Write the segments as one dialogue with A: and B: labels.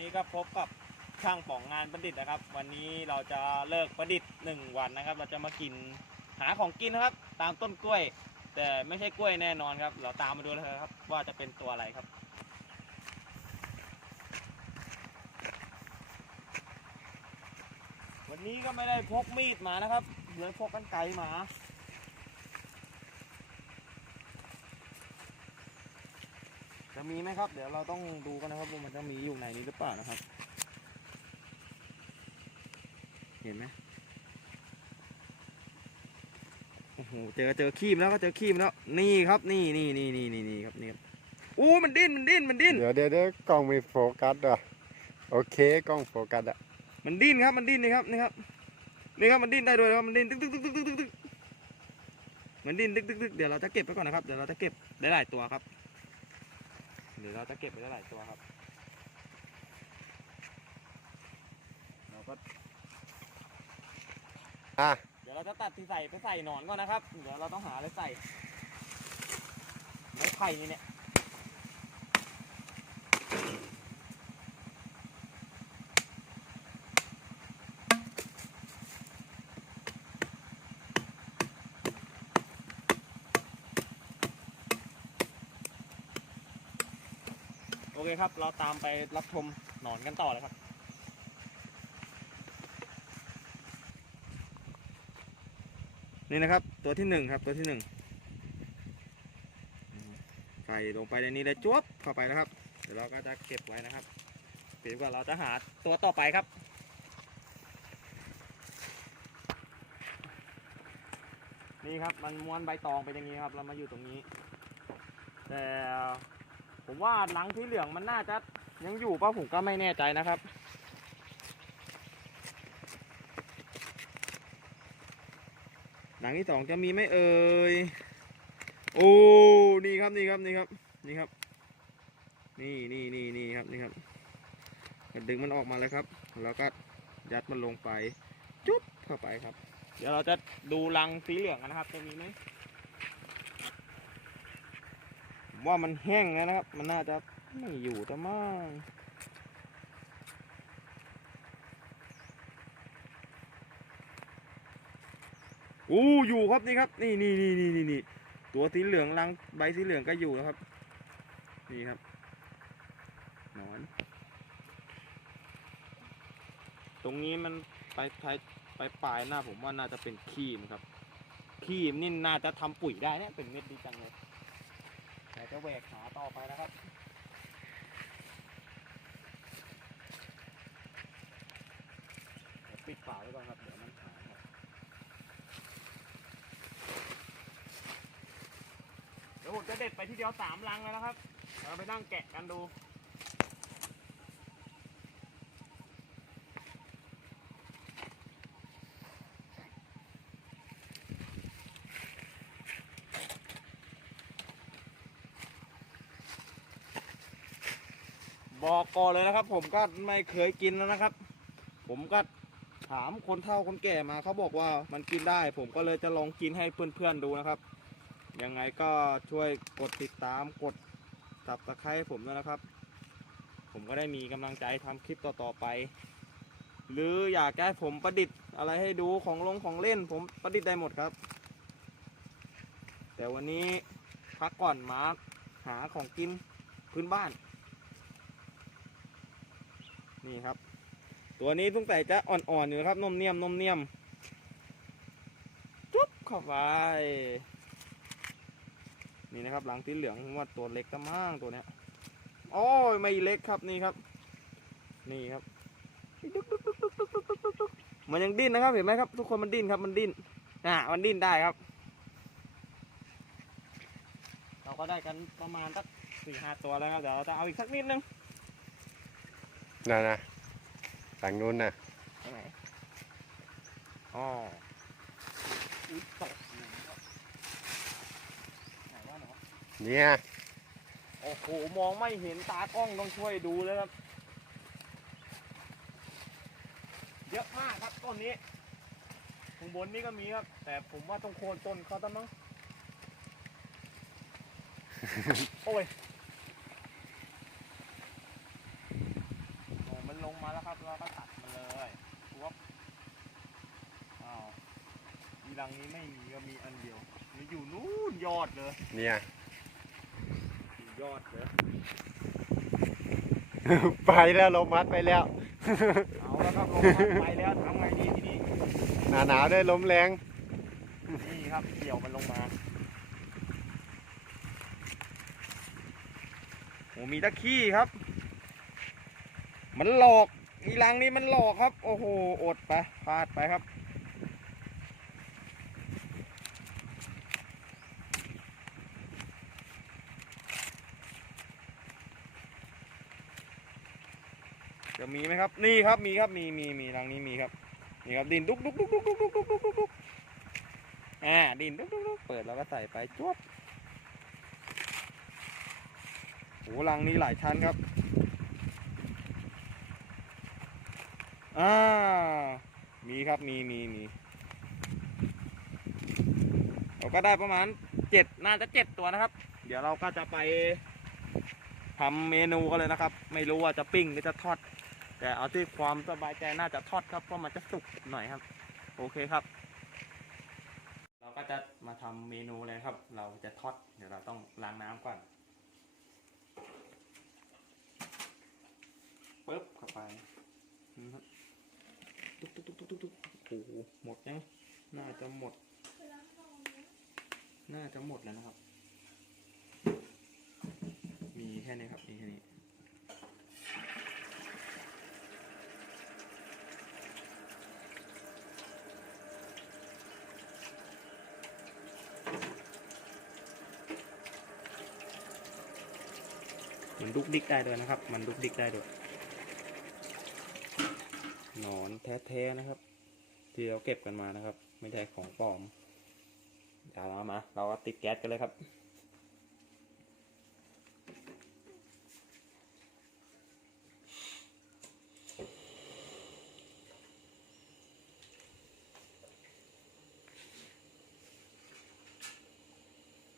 A: นี้ก็พบกับช่างป่องงานประดิษฐ์นะครับ วันนี้เราจะเลิกประดิษฐ์หนึ่งวันนะครับ เราจะมากินหาของกินนะครับ ตามต้นกล้วย แต่ไม่ใช่กล้วยแน่นอนครับ เราตามมาดูเลยครับ ว่าจะเป็นตัวอะไรครับวันนี้ก็ไม่ได้พกมีดมานะครับ เลยพกกันไกมา จะมีไหมครับ เดี๋ยวเราต้องดูกันนะครับว่ามันจะมีอยู่ในนี้หรือเปล่านะครับ เห็นไหมโอ้โหเจอเจอคีบแล้วก็เจอคีบแล้ว นี่ครับนี่นี่นี่นี่นี่นี่ครับนี่ครับอู้มันดิ้นมันดิ้นมันดิ้น
B: เดี๋ยวเดี๋ยวเดี๋ยวกล้องมีโฟกัสอะโอเคกล้องโฟกัสอะ
A: มันดิ้นครับมันดิ้นนี่ครับนี่ครับนี่ครับมันดิ้นได้ด้วยนะครับมันดิ้นตึกตึกตึกตึกตึกตึกตึกมันดิ้นตึกตึกตึกเดี๋ยวเราจะเก็บไว้ก่อนนะครับเดี๋ยวเราจะเก็บได้หลายตัวครับ เดี๋ยวเราจะเก็บไปได้หลายตัวครับ เราก็
B: อะ
A: เดี๋ยวเราจะตัดที่ใส่ไปใส่หนอนก่อนนะครับ เดี๋ยวเราต้องหาอะไรใส่ไม้ไผ่นี่เนี่ย โอเคครับ เราตามไปรับชมหนอนกันต่อเลยครับ นี่นะครับ ตัวที่หนึ่งครับ ตัวที่หนึ่งใส่ลงไปในนี้เลยจวบเข้าไปนะครับ เดี๋ยวเราก็จะเก็บไว้นะครับเดี๋ยวว่าเราจะหาตัวต่อไปครับนี่ครับมันม้วนใบตองไปอย่างนี้ครับ เรามาอยู่ตรงนี้ แต่ ผมว่าหลังที่เหลืองมันน่าจะยังอยู่ป่ะผมก็ไม่แน่ใจนะครับ หลังที่สองจะมีไหมเอ่ยโอ้นี่ครับนี่ครับนี่ครับนี่ครับ นี่นี่นี่นี่ครับนี่ครับดึงมันออกมาเลยครับ แล้วก็ยัดมันลงไป จุ๊บเข้าไปครับ เดี๋ยวเราจะดูรังสีเหลืองกันนะครับ จะมีไหม ผมว่ามันแห้งแล้วนะครับ มันน่าจะไม่อยู่แต่มั่งอู้อยู่ครับนี่ครับ นี่นี่นี่นี่นี่นี่ตัวสีเหลืองรังใบสีเหลืองก็อยู่นะครับ นี่ครับหนอน ตรงนี้มันไปไปไปปลายหน้าผมว่าน่าจะเป็นครีมครับครีมนี่น่าจะทำปุ๋ยได้เนี่ยเป็นเม็ดดีจังเลยี๋ยวจะแหวกหาต่อไปนะครับปิดฝาไว้ก่อนครับ เดี๋ยวมันหายครับเดี๋ยวผมจะเด็ดไปที่เดียวสามลังแล้วนะครับเราไปนั่งแกะกันดู อกก่อนเลยนะครับ ผมก็ไม่เคยกินแล้วนะครับ ผมก็ถามคนเฒ่าคนแก่มาเขาบอกว่ามันกินได้ ผมก็เลยจะลองกินให้เพื่อนๆดูนะครับ ยังไงก็ช่วยกดติดตามกดสับตะไคร้ผมด้วยนะครับ ผมก็ได้มีกำลังใจทำคลิปต่อๆไป หรืออยากให้ผมประดิษฐ์อะไรให้ดูของลงของเล่น ผมประดิษฐ์ได้หมดครับ แต่วันนี้พักก่อนมาหาของกินพื้นบ้าน นี่ครับ ตัวนี้ตั้งแต่จะอ่อนๆอยู่ครับนมเนียมนมเนียมจุ๊บเข้าไปนี่นะครับหลังสีเหลืองผมว่าตัวเล็กก็มากตัวเนี้ยโอ้ยไม่เล็กครับนี่ครับ นี่ครับมันยังดิ้นนะครับเห็นไหมครับ ทุกคนมันดิ้นครับมันดิ้นอะมันดิ้นได้ครับ เราก็ได้กันประมาณสักสี่ห้าตัวแล้วครับเดี๋ยวเราจะเอาอีกสักนิดนึง
B: นั่นนะฝั่งนู้นนะ
A: ไปไหนอ๋ออุ๊ยตกไหนวะไหนวะเนาะ
B: เนี่ย
A: โอ้โห มองไม่เห็นตากล้องต้องช่วยดูเลยครับ เยอะมากครับต้นนี้ข้างบนนี้ก็มีครับ แต่ผมว่าต้องโคนต้นเขาตั้งมั้ง โอ้ย อ๋อ นะครับเราก็ตัดมาเลยปุ๊บอ้าวมี รังนี้ไม่มีก็มีอันเดียวมีอยู่นู่นยอดเลย
B: เนี่ย
A: อยู่ยอดเลย
B: ไปแล้วลมพัดไปแล้ว
A: เอาแล้วครับลงมาไปแล้วทำไงดีทีนี้
B: หนาหนาวได้ลมแรง
A: นี่ครับเกี่ยวมันลงมาโอ้มีตะขี้ครับ มันหลอกอีรังนี้มันหลอกครับ โอ้โหอดไปพลาดไปครับ จะมีไหมครับ นี่ครับมีครับมีมีมีรังนี้มีครับนี่ครับดินดุกดุกดุกดุกดุกดุกดุกดุกดุกดุกอ่าดินดุกดุกดุกเปิดแล้วก็ใส่ไปจวบโอ้รังนี้หลายชั้นครับอ่ามีครับมีมีมีเราก็ได้ประมาณเจ็ดน่าจะเจ็ดตัวนะครับ เดี๋ยวเราก็จะไปทำเมนูกันเลยนะครับ ไม่รู้ว่าจะปิ้งหรือจะทอด แต่เอาที่ความสบายใจน่าจะทอดครับเพราะมันจะสุกหน่อยครับ โอเคครับ เราก็จะมาทำเมนูเลยครับ เราจะทอดเดี๋ยวเราต้องล้างน้ำก่อนปึ๊บเข้าไปตุ๊กตุ๊กตุ๊กตุ๊กตุ๊กโอ้โหหมดยังน่าจะหมด น่าจะหมดแล้วนะครับ มีแค่นี้ครับมีแค่นี้ ดุกดิกได้ด้วยนะครับ มันดุกดิกได้ด้วยหนอนแท้ๆนะครับ ที่เราเก็บกันมานะครับ ไม่ใช่ของปลอมเดี๋ยวเรามา เราก็ติดแก๊สกันเลยครับ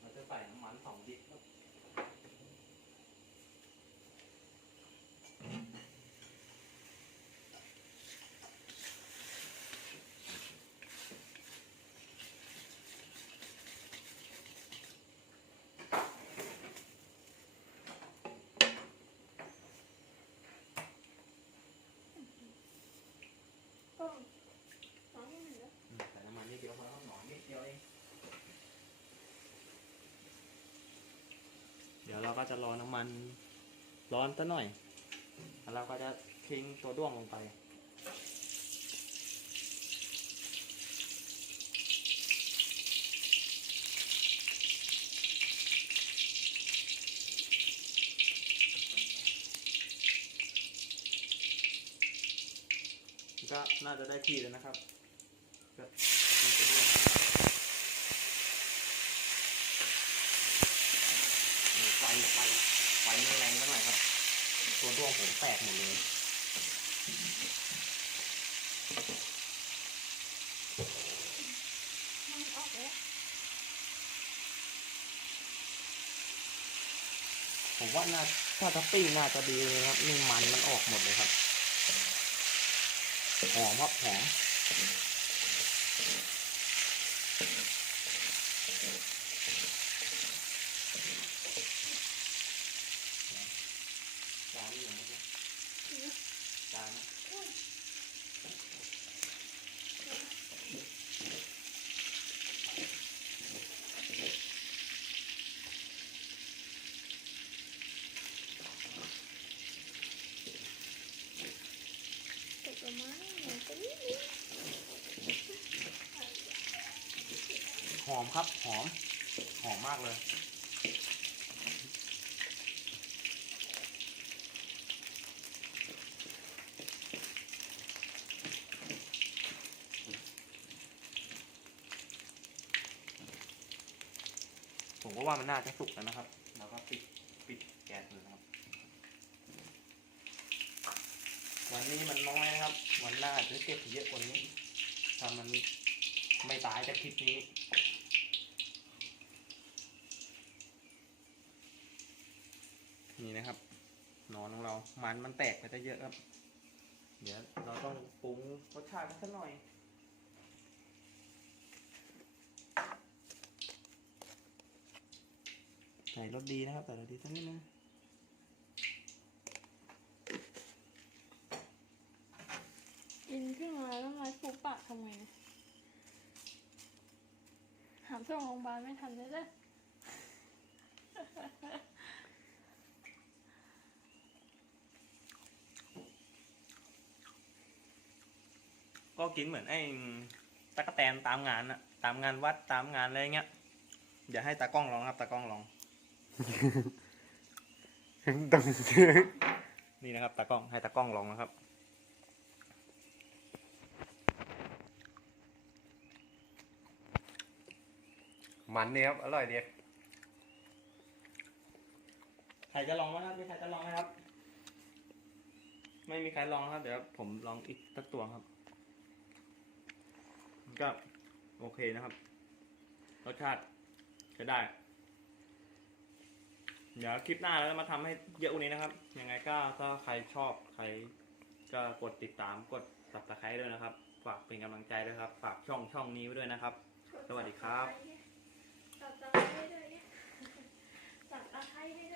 A: เราจะใส่น้ำมันสองลิตรครับ อืมใส่น้ำมันนิดเดียวพอครับหนอนนิดเดียวเอง เดี๋ยวเราก็ จะรอน้ำมันร้อนสักหน่อย แล้วเราก็จะทิ้งตัวด้วงลงไปก็น่าจะได้ที่แล้วนะครับก็ทิ้งตัวด้วงโอ้ ไฟไฟไฟไม่แรงเท่าไหร่ครับ ตัวด้วงผมแตกหมดเลยผมว่าน่าถ้าทัปปิ้งน่าจะดีเลยครับนี่มันมันออกหมดเลยครับหอมครับหอมานะหอมครับ หอม หอมมากเลย มก็ว่ามันน่าจะสุกแล้วนะครับ แล้วก็ปิดปิดแก๊สเลยนะครับ วันนี้มันน้อยนะครับ วันหน้าจะเก็บเยอะกว่านี้ถ้ามันไม่ตายจากคลิปนี้นี่นะครับหนอนของเรา มันมันแตกไปจะเยอะครับ เดี๋ยวเราต้องปรุงรสชาติกันสักหน่อย ใส่รสดีนะครับใส่รสดีสักนิดนึง
C: กินขึ้นมาแล้วมาฟูปากทำไงเนี่ยหามส่งโรงพยาบาลไม่ทันเลยจ้ะ
A: ก็กินเหมือนไอ้ตะกแตนตามงานอะตามงานวัดตามงานอะไรเงี้ยอย่าให้ตากล้องลองครับตากล้องลอง
B: ต้องซื้อ
A: นี่นะครับตากล้องให้ตากล้องลองนะครับ
B: มันนี่ครับอร่อยดี
A: ใครจะลองไหมครับมีใครจะลองไหมครับ ไม่มีใครลองครับ เดี๋ยวผมลองอีกสักตัวครับก็โอเคนะครับรสชาติใช้ได้ เดี๋ยวคลิปหน้าเราจะมาทำให้เยอะกว่านี้นะครับ ยังไงก็ถ้าใครชอบใครก็กดติดตามกด subscribe ด้วยนะครับ ฝากเป็นกำลังใจด้วยครับ ฝากช่องช่องนี้ไว้ด้วยนะครับ สวัสดีครับ
C: สับสไคร้ให้ด้วยเนี่ยตับสไคร้ให้ด้วย